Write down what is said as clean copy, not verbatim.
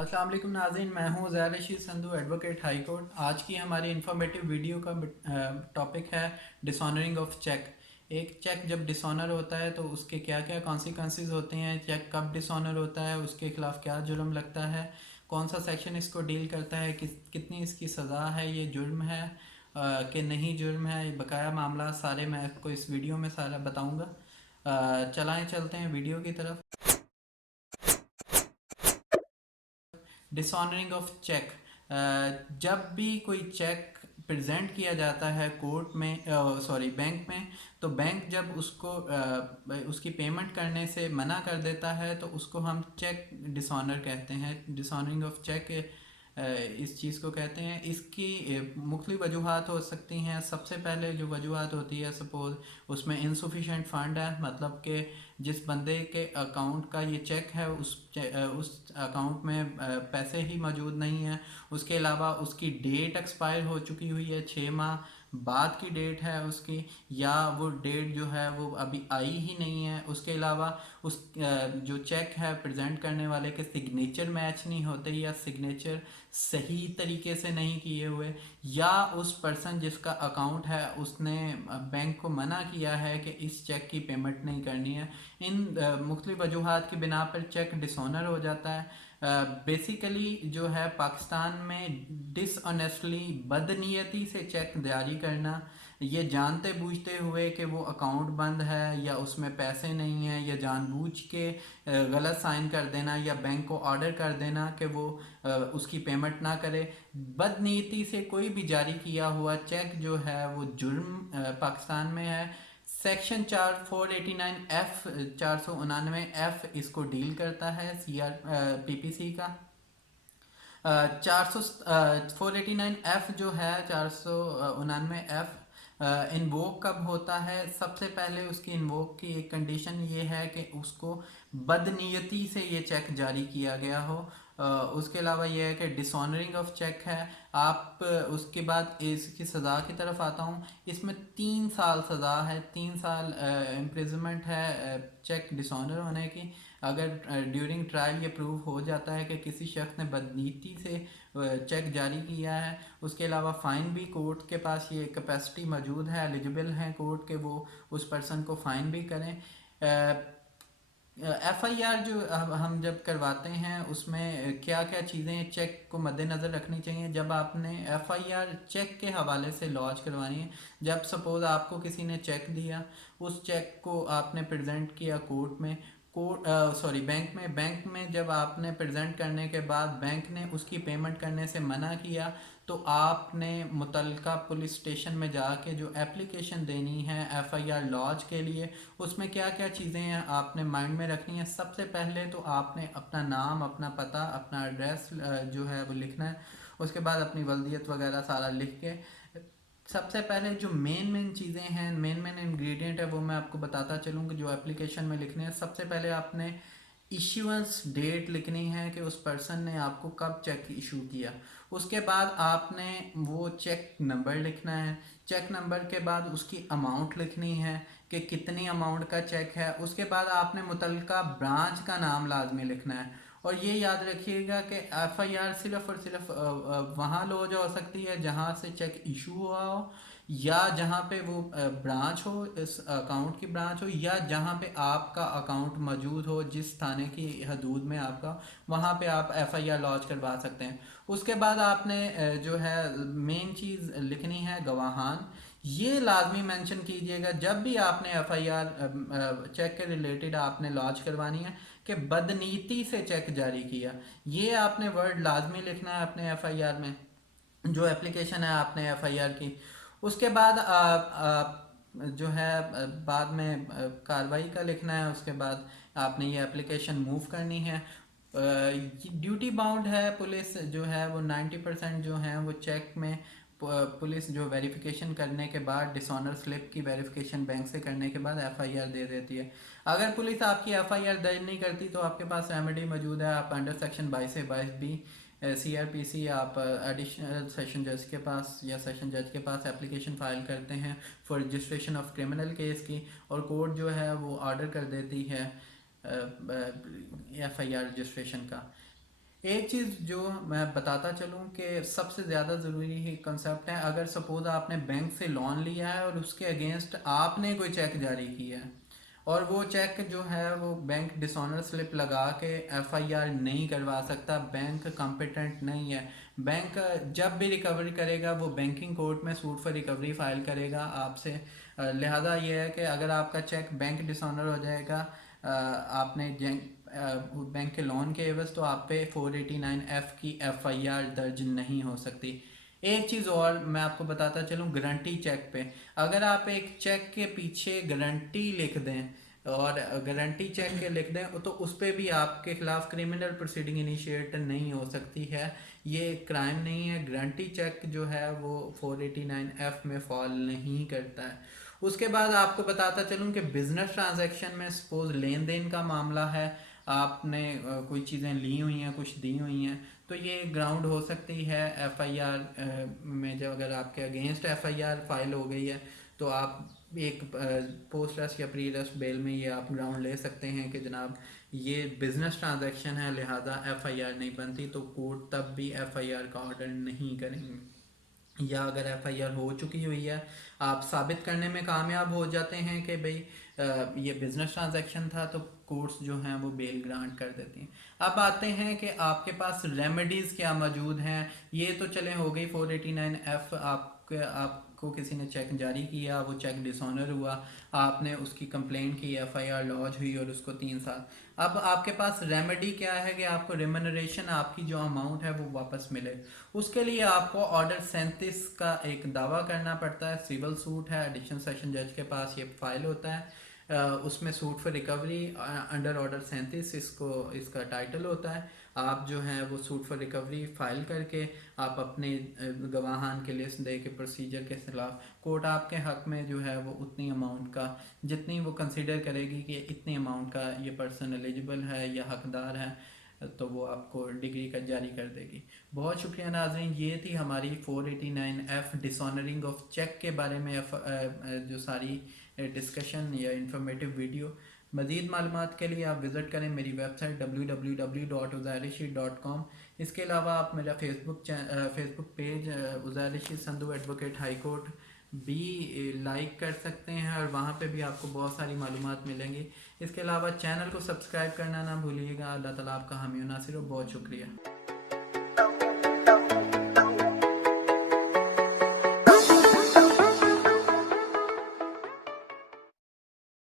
अस्सलाम वालेकुम नाज़रीन, मैं हूँ Zaid Rashid Sandhu, advocate high court. आज की हमारी इंफॉर्मेटिव वीडियो का टॉपिक है डिसऑनरिंग ऑफ चेक। एक चेक जब डिसऑनर होता है तो उसके क्या क्या कॉन्सिक्वेंसेस होते हैं, चेक कब डिसऑनर होता है, उसके खिलाफ क्या जुर्म लगता है, कौन सा सेक्शन इसको डील करता है, कितनी इसकी सज़ा है, ये जुर्म है कि नहीं जुर्म है, ये बकाया मामला सारे मैं आपको इस वीडियो में सारा बताऊँगा। चलाएँ चलते हैं वीडियो की तरफ। डिसऑनरिंग ऑफ चेक, जब भी कोई चेक प्रेजेंट किया जाता है कोर्ट में, सॉरी बैंक में, तो बैंक जब उसको उसकी पेमेंट करने से मना कर देता है तो उसको हम चेक डिसऑनर कहते हैं। डिसऑनरिंग ऑफ चेक इस चीज़ को कहते हैं। इसकी मुख्तलिफ वजूहात हो सकती हैं। सबसे पहले जो वजूहात होती है, सपोज़ उसमें इंसफिशेंट फ़ंड है, मतलब कि जिस बंदे के अकाउंट का ये चेक है उस अकाउंट में पैसे ही मौजूद नहीं है। उसके अलावा उसकी डेट एक्सपायर हो चुकी हुई है, 6 माह बाद की डेट है उसकी, या वो डेट जो है वो अभी आई ही नहीं है। उसके अलावा उस जो चेक है प्रेजेंट करने वाले के सिग्नेचर मैच नहीं होते, या सिग्नेचर सही तरीके से नहीं किए हुए, या उस पर्सन जिसका अकाउंट है उसने बैंक को मना किया है कि इस चेक की पेमेंट नहीं करनी है। इन मुख्तलिफ वजूहात की बिना पर चेक डिसऑनर हो जाता है। बेसिकली जो है पाकिस्तान में डिसऑनेस्टली, बदनीयती से चेक जारी करना, ये जानते बूझते हुए कि वो अकाउंट बंद है या उसमें पैसे नहीं हैं, या जानबूझ के गलत साइन कर देना, या बैंक को ऑर्डर कर देना कि वो उसकी पेमेंट ना करे। बदनीयती से कोई भी जारी किया हुआ चेक जो है वो जुर्म पाकिस्तान में है। सेक्शन 489F, 499F इसको डील करता है CRPPC का। 489F जो है, 499F इन्वोक कब होता है? सबसे पहले उसकी इन्वोक की एक कंडीशन ये है कि उसको बदनीयती से ये चेक जारी किया गया हो। उसके अलावा ये है कि डिसऑनरिंग ऑफ चेक है। आप उसके बाद इसकी सज़ा की तरफ आता हूँ। इसमें 3 साल सज़ा है, 3 साल इम्प्रिजनमेंट है चेक डिसऑनर होने की। अगर ड्यूरिंग ट्रायल ये प्रूव हो जाता है कि किसी शख्स ने बदनीति से चेक जारी किया है। उसके अलावा फ़ाइन भी, कोर्ट के पास ये कैपेसिटी मौजूद है, एलिजिबल है कोर्ट के वो उस पर्सन को फ़ाइन भी करें। FIR जो हम जब करवाते हैं उसमें क्या क्या चीज़ें चेक को मद्देनज़र रखनी चाहिए जब आपने FIR चेक के हवाले से लॉन्च करवानी है। जब सपोज़ आपको किसी ने चेक दिया, उस चेक को आपने प्रेजेंट किया कोर्ट में, कोर्ट सॉरी बैंक में जब आपने प्रेजेंट करने के बाद बैंक ने उसकी पेमेंट करने से मना किया, तो आपने मुतलका पुलिस स्टेशन में जाके जो एप्लीकेशन देनी है FIR लॉन्च के लिए, उसमें क्या क्या चीज़ें हैं आपने माइंड में रखनी है। सबसे पहले तो आपने अपना नाम, अपना पता, अपना एड्रेस जो है वो लिखना है। उसके बाद अपनी वल्दियत वगैरह सारा लिख के, सबसे पहले जो मेन चीज़ें हैं, मेन इंग्रेडिएंट है, वो मैं आपको बताता चलूँ कि जो एप्लीकेशन में लिखने हैं। सबसे पहले आपने इश्यूएंस डेट लिखनी है कि उस पर्सन ने आपको कब चेक इशू किया। उसके बाद आपने वो चेक नंबर लिखना है। चेक नंबर के बाद उसकी अमाउंट लिखनी है कि कितनी अमाउंट का चेक है। उसके बाद आपने मुतलका ब्रांच का नाम लाजमी लिखना है। और ये याद रखिएगा कि FIR सिर्फ और सिर्फ वहाँ लॉन्च हो सकती है जहाँ से चेक इशू हुआ हो, या जहाँ पे वो ब्रांच हो, इस अकाउंट की ब्रांच हो, या जहाँ पे आपका अकाउंट मौजूद हो, जिस थाने की हदूद में आपका, वहाँ पे आप FIR लॉन्च करवा सकते हैं। उसके बाद आपने जो है मेन चीज़ लिखनी है गवाहान। ये लाजमी मेंशन कीजिएगा जब भी आपने FIR चेक के रिलेटेड आपने लॉन्च करवानी है कि बदनीति से चेक जारी किया। ये आपने वर्ड लाजमी लिखना है अपने FIR में, जो एप्लीकेशन है आपने FIR की। उसके बाद जो है बाद में कार्रवाई का लिखना है। उसके बाद आपने ये एप्लीकेशन मूव करनी है। ड्यूटी बाउंड है पुलिस जो है वो 90% जो है वो चेक में पुलिस जो वेरिफिकेशन करने के बाद, डिसऑनर स्लिप की वेरिफिकेशन बैंक से करने के बाद FIR दे देती है। अगर पुलिस आपकी FIR दर्ज नहीं करती तो आपके पास रेमेडी मौजूद है। आप अंडर सेक्शन 22 से 22B CRPC आप एडिशनल सेशन जज के पास या सेशन जज के पास एप्लीकेशन फ़ाइल करते हैं for registration of criminal case की, और कोर्ट जो है वो ऑर्डर कर देती है FIR रजिस्ट्रेशन का। एक चीज़ जो मैं बताता चलूँ कि सबसे ज़्यादा ज़रूरी ही कंसेप्ट है, अगर सपोज़ आपने बैंक से लोन लिया है और उसके अगेंस्ट आपने कोई चेक जारी किया है और वो चेक जो है वो बैंक डिसऑनर स्लिप लगा के एफआईआर नहीं करवा सकता, बैंक कॉम्पिटेंट नहीं है। बैंक जब भी रिकवरी करेगा वो बैंकिंग कोर्ट में सूट फॉर रिकवरी फाइल करेगा आपसे। लिहाजा ये है कि अगर आपका चेक बैंक डिसऑनर हो जाएगा, आपने बैंक के लोन के एवज, तो आप पे 489F की एफआईआर दर्ज नहीं हो सकती। एक चीज़ और मैं आपको बताता चलूँ, गारंटी चेक पे अगर आप एक चेक के पीछे गारंटी लिख दें और गारंटी चेक के लिख दें तो उस पर भी आपके खिलाफ क्रिमिनल प्रोसीडिंग इनिशिएट नहीं हो सकती है। ये क्राइम नहीं है। गारंटी चेक जो है वो 489F में फॉल नहीं करता है। उसके बाद आपको बताता चलूँ कि बिजनेस ट्रांजैक्शन में सपोज लेन देन का मामला है, आपने कोई चीज़ें ली हुई हैं, कुछ दी हुई हैं, तो ये ग्राउंड हो सकती है एफआईआर में। जब अगर आपके अगेंस्ट एफआईआर फाइल हो गई है तो आप एक पोस्ट अरेस्ट या प्री अरेस्ट बेल में ये आप ग्राउंड ले सकते हैं कि जनाब ये बिजनेस ट्रांजैक्शन है, लिहाजा एफआईआर नहीं बनती, तो कोर्ट तब भी एफआईआर का ऑर्डर नहीं करेंगे। या अगर एफआईआर हो चुकी हुई है, आप साबित करने में कामयाब हो जाते हैं कि भाई ये बिजनेस ट्रांजैक्शन था, तो कोर्ट्स जो हैं वो बेल ग्रांट कर देती हैं। अब आते हैं कि आपके पास रेमेडीज़ क्या मौजूद हैं। ये तो चले हो गई 489F, आपको किसी ने चेक जारी किया, वो चेक डिसऑनर हुआ, आपने उसकी कंप्लेंट की, एफआईआर लॉन्च हुई और उसको 3 साल। अब आपके पास रेमेडी क्या है कि आपको रिमनरेशन, आपकी जो अमाउंट है वो वापस मिले। उसके लिए आपको ऑर्डर 37 का एक दावा करना पड़ता है। सिविल सूट है, एडिशनल सेशन जज के पास ये फाइल होता है। उसमें suit for recovery under order 37 इसको इसका टाइटल होता है। आप जो है वो सूट फॉर रिकवरी फाइल करके आप अपने गवाहान के लिस्ट दे के प्रोसीजर के खिलाफ कोर्ट आपके हक में जो है वो उतनी अमाउंट का, जितनी वो कंसीडर करेगी कि इतनी अमाउंट का ये पर्सन एलिजिबल है या हकदार है, तो वो आपको डिग्री का जारी कर देगी। बहुत शुक्रिया नाज़रीन, ये थी हमारी 489F डिसऑनरिंग ऑफ चेक के बारे में जो सारी डिस्कशन या इंफॉर्मेटिव वीडियो। मज़ीद मालूमात के लिए आप विज़िट करें मेरी वेबसाइट www.uzairishi.com। इसके अलावा आप मेरा फेसबुक पेज उज़ैरिशी संधू एडवोकेट हाई कोर्ट भी लाइक कर सकते हैं और वहाँ पे भी आपको बहुत सारी मालूमात मिलेंगी। इसके अलावा चैनल को सब्सक्राइब करना ना भूलिएगा। अल्लाह ताला आपका हामी नासिर हो। बहुत शुक्रिया।